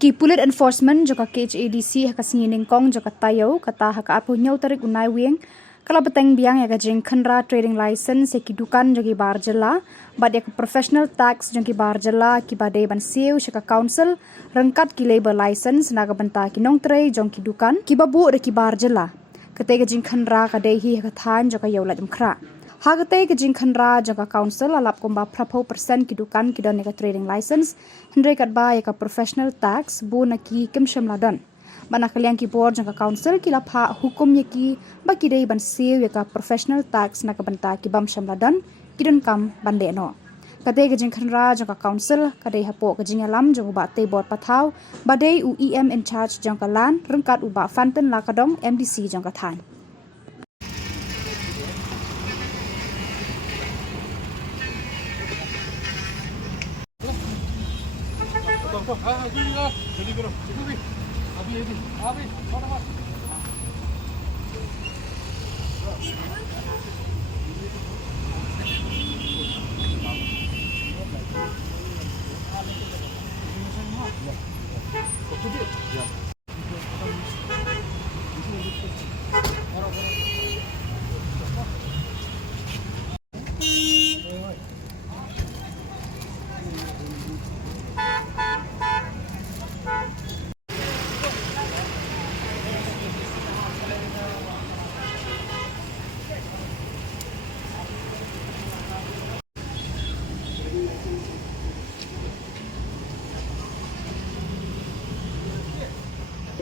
Ki Pulit Enforcement joka KHADC haka singining kong joka tayo kata haka apu nyau tarik unai wing kala beteng biang ya jeng khenra trading license ki dukan jogi bar jela bad ya professional tax jogi bar jela ki bade ban siu shaka council rengkat ki labor license naga benta ki nong trei jong ki dukan ki babu re ki bar jela kate jeng khenra ka dei hi haka than joka yaula jemkhra Hagate ke jingkhanra jaga council alap komba prapo persen ki dukan ki don ka trading license hindre kat ba ya ka professional tax bu na ki kimsham ladan bana kalian ki board jaga council ki lapha hukum ya ki ba ki dei ban siu ya ka professional tax na ka banta ki bam sham ladan ki don kam bande no kate ke jingkhanra jaga council kade hapo ke jingalam jaga ba te board pathau ba dei u em in charge jangka lan rengkat u ba fanten la kadong MDC jangka than jadi guru, abi, mana?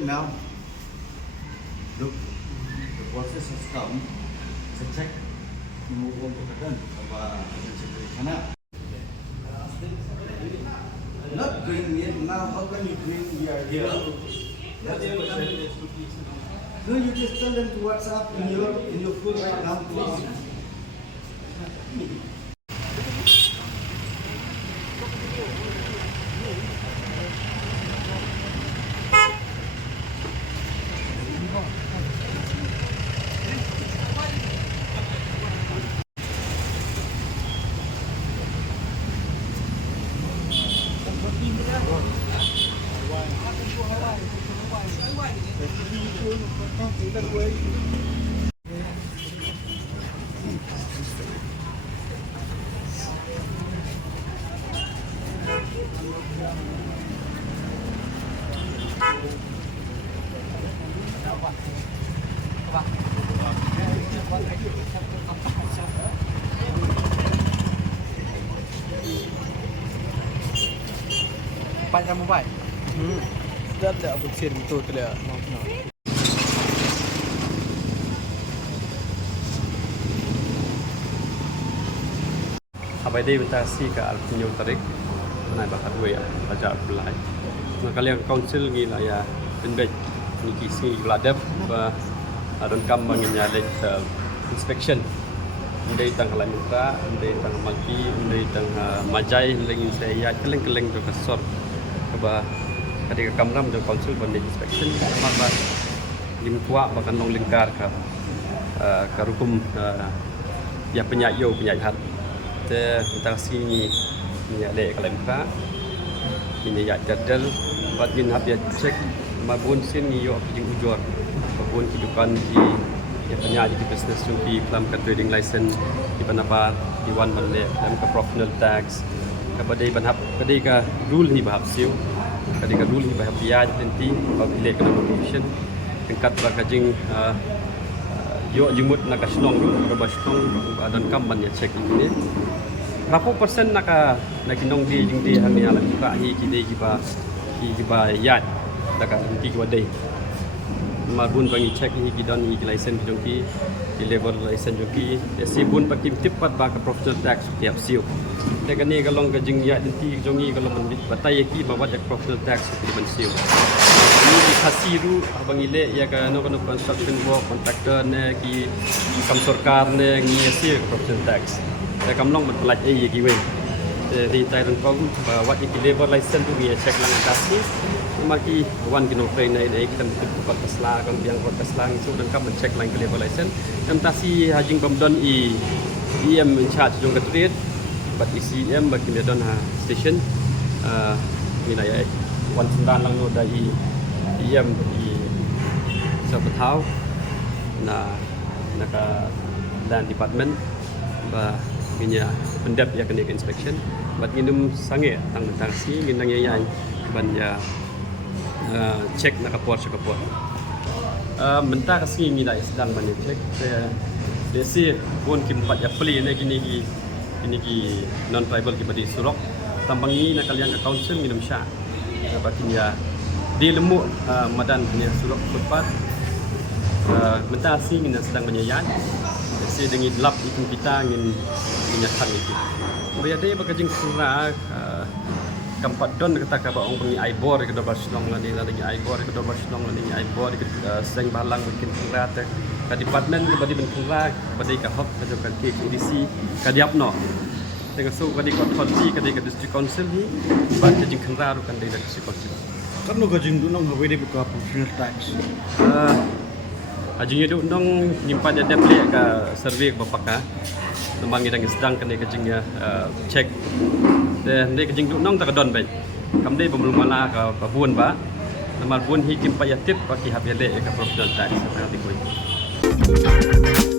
Now, look, the process has come. It's a check. Move on to the gun. Not doing it now. How can you doing? We are here. No, you just tell them to WhatsApp in your phone right now, please. Pak kamu baik. Dah ada bersin betul tu dia. Apa dia betasi ke Alfinyo Tarik menai bakat we baca belai. Kalian council gila ya pendek ni kisi ladap aron kam menginyalit inspection ndai tang kalai muka ndai tang maki ndai tang majai lengin saya keleng-keleng tu kasor keba ketika kamram jo council banding inspection maka lim tua bahkan nong lingkar ka rukum ya penyayo penyahat te interaksi ni le kalai muka ini ya jadal buat gin hab ya cek mabun sin ni yo jing ujor mabun kehidupan di ya penyaji di business di dalam trading license di penapa di wan balik dalam ke professional tax kepada banhab ketika rule ni bahab siu ketika rule ni bahab biaya nanti apabila kena commission tingkat bakajing yo jumut nak snong ru basnong dan kamban ya cek ini berapa persen nak kinong di jing di hang ni ala buka hi kide kiba ya dak nanti wadai marbun bangi check ni kidon ni license joki di level license joki sibun pakim tipat ba ka professional tax tiap siu tegani kalong ka jing ya nanti jongi kalau mendit batai ki bawa jak professional tax di ban siu ni di khasiru abangi le ya ka no construction work contractor ne ki kam sarkar ne ngi siu professional tax te kamlong mat pelaj ki we di tai rang kong bawa ki level license tu ngi check lang dasi maki wan kino train nai dei kan tempat Tesla kan biang kota Tesla itu dan kan mencek lain ke level license dan tasi hajing pemdon em in charge jong trade but ECM bagi medon station wilayah wan sendan lang no dai iem i sebetau na naka land department ba ginya pendap ya kena inspection bat nginum sange tang si nginang yai ban ya cek nak kapor mentah kasi ngi dai sedang ban cek desi pun kimpat ya peli ne gini non tribal ki badi surok tambangi nak kalian ke council nginum sya batin ya di lemu madan punya surok tepat mentah asi ngina sedang menyayan desi dengan lap itu kita ngin menyatakan itu berada bagajing surah kampat don kata ka baong pengi aibor ke dobar snong lani lagi aibor ke dobar snong lani aibor ke seng balang bikin rat ka department ke badi ben rat badi ka hok ka jokan ke edisi ka diapno dengan su ka di konti ka di ka district council ni ban jing khandra ru kan di district council kan no gajing dunong hawe de buka professional tax ajing itu nong nyimpan ada play ka survey bapaka nembang kita sedang kena kejingnya cek dan dia kejing nong tak don baik kamde belum mana ka babun ba namal bun hi kim payatip paki habele ka professional tax seperti itu